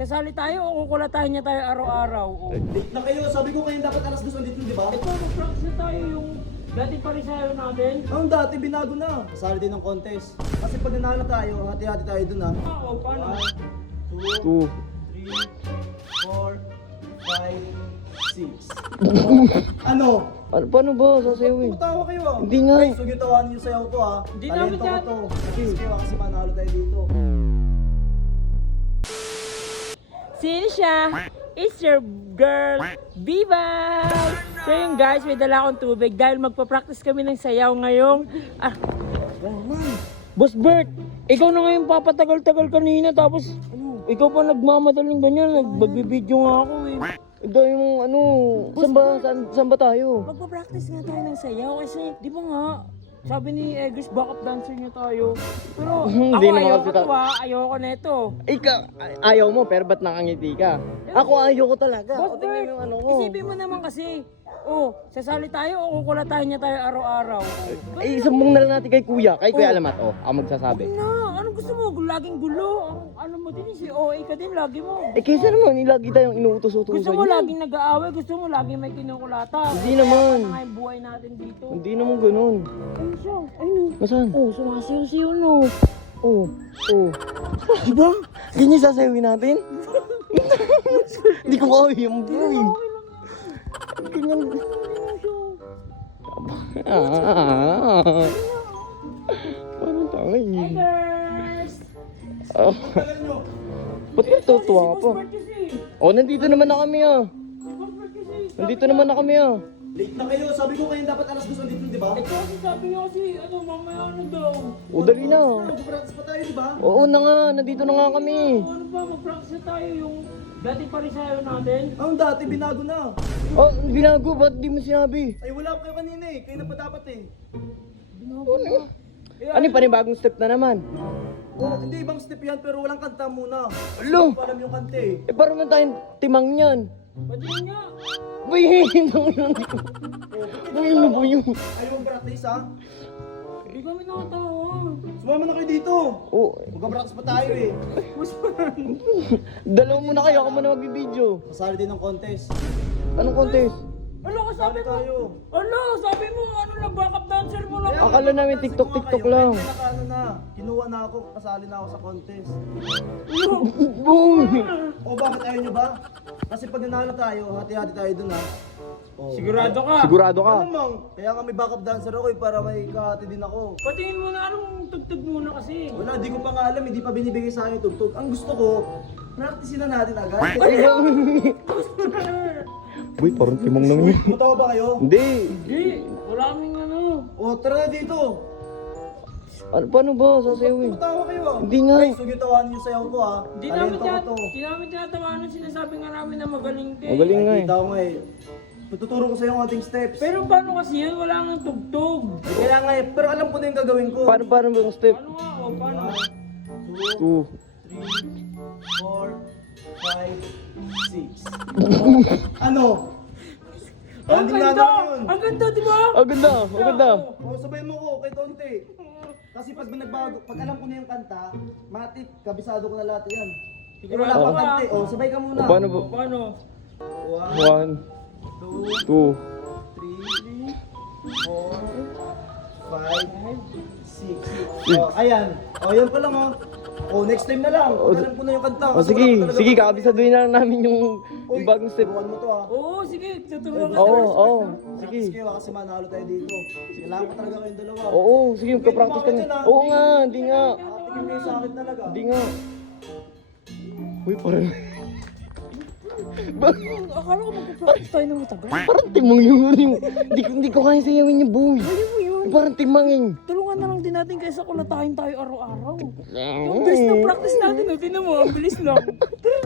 sasali tayo o kukulatahin niya tayo araw-araw? O. Late na kayo. Sabi ko kayo dapat alas 2 andito, di ba? Ito, mag-practice na tayo yung dati parisayo natin. Ang dati, binago na. Kasali din ng contest. Kasi pag nanalo tayo, hati-hati tayo dun ha. O, paano? 1, 2, 3, 4, 5, 6. Ano? Ano, paano ba sasayawin? Tawa kayo ah. Hindi nga. Guys, huwag yung tawanan yung sayaw ko ah. Hindi Talento namin ko yan. to. Kasi kayo kasi manalo tayo dito. Sino siya? It's your girl, Viva! So yun guys, may dala akong tubig dahil magpa-practice kami ng sayaw ngayong... Boss Bert, ikaw na ngayon papatagal-tagal kanina tapos ikaw pa nagmamadaling ganyan, nagbibideo nga ako eh. Dahil mong ano, saan ba tayo? Magpa-practice nga tayo ng sayaw kasi di ba nga, sabi ni Egris, backup dancer niya tayo. Pero Hindi ako naman ayoko kasi to ayoko neto. Ayaw mo, pero ba't nakangiti ka? Ako ayaw ko talaga. Boss O, tingnan Bert, mo yung ano ko. isipin mo naman kasi, sasali tayo o kukulatahin niya tayo araw-araw. Isumbong na lang natin kay Kuya Alamat. Ako magsasabi. Anong gusto mo? Laging gulo. Ano mo din, si OA ka din, lagi mo. Kaysa naman, lagi tayong inuutos-utusan Gusto mo niya. laging nag-aaway, gusto mo laging may kinukulata. Hindi naman. Ano nga yung buhay natin dito? Hindi naman ganun. Ayun siya, ayun. Masan? Sumasayaw-sayaw no. Diba? Ganyan sasayawin natin? Hindi ko kaya yung boy. Ganyan. Parang tangay Hi yun. girls! Tagal nyo. Ba't natutuwa Si pa? Boss Bert kasi. Nandito naman na kami Si Boss Bert kasi. Nandito naman na kami Late na kayo. Sabi ko kayo dapat alas 2 andito, di ba? Ito kasi sabi niya kasi, mamaya ano daw. Dali na. Mag-practice pa tayo, di ba? Oo na nga, nandito na nga kami. Ano ba, mag-practice na tayo yung dati parisayo natin. Ang dati, binago na. Binago, ba't di mo sinabi? Ay, wala kayo kanina eh. Kayo na pa dapat eh. Ano yung panibagong step na naman? Hindi, ibang step yan, pero walang kanta muna. Alo, Hindi ko alam yung kanta eh. parang naman tayong timang yan. Ba't yun nga? Uy, ano ba yun? Ayaw mong practice ha? Hindi kami nakatawa. Sumama na kayo dito. Oh, Mag-practice pa tayo eh. dalawa muna kayo, ako muna magbibideo. Kasali din ng contest. Anong contest? Ano ka sabi Kasali mo? tayo. Sabi mo, ano lang, backup dancer mo lang. Akala namin TikTok lang. Ano na, kinuha na ako, kasali na ako sa contest. Boom! O bakit ayaw nyo ba? Kasi pag nanalo tayo, hati-hati tayo dun ha. Oh. Sigurado ka? Sigurado ka? Ano mang, kaya kami backup dancer ako eh, para may kahati din ako. Patingin mo na anong tugtog muna kasi. Wala, di ko pa nga alam, hindi pa binibigay sa akin yung tugtog. Ang gusto ko, practicein na natin agad. Uy, parang timang naman yun. Matawa ba kayo? Hindi. Hindi, wala kaming ano. O, tara na dito. Paano ba sasayawin? Matawa kayo ah. Hindi nga. Guys, huwag yung tawanan yung sayaw ko ah. Hindi namin Talento ko to. tinatawanan, sinasabi nga namin na magaling ka. Magaling nga eh. Kita ko nga eh. Tuturo ko sa yung ating steps. Pero paano kasi yan? Wala nang tugtog. Kaya nga eh, pero alam ko na yung gagawin ko. Paano ba yung step? Paano nga? Paano? 2, 3, 4, 5, 6. Ano? Ang Anding na ganda! yun. Ang ganda, di ba? Ganda. O, sabayin mo ko kay Tonte. Kasi pag nagbago, pag alam ko na yung kanta, matik, kabisado ko na lahat yan. Eh, wala Sigurado pang ka? kante. O, sabay ka muna. Paano ba? Paano? 1, 1, 2, 2. 3, 4, 5, 6. O, ayan. O, yan pa lang o. O, next time na lang. Pag alam ko na yung kanta. kasi Sige, wala pa talaga sige, kanta. kakabisaduhin na lang namin yung bagong step. Turuan mo to ah. Oo, sige. Tuturuan ka. Oo. Sige. Sige. Kayo kasi manalo tayo dito. Kailangan ko talaga kayong dalawa. Oo, sige, magka-practice ka na. Oo nga, hindi nga. Tingin kayo sa akin talaga. Hindi nga. Uy, parang... Akala ko magpa-practice tayo ng matagal. Parang timang yung... Hindi ko kaya sayawin yung boy. Ayun mo yun. Parang timangin. Tulungan na lang din natin kaysa kulatahin tayo araw-araw. Yung bilis ng practice natin, tinan mo, ang bilis lang. Tara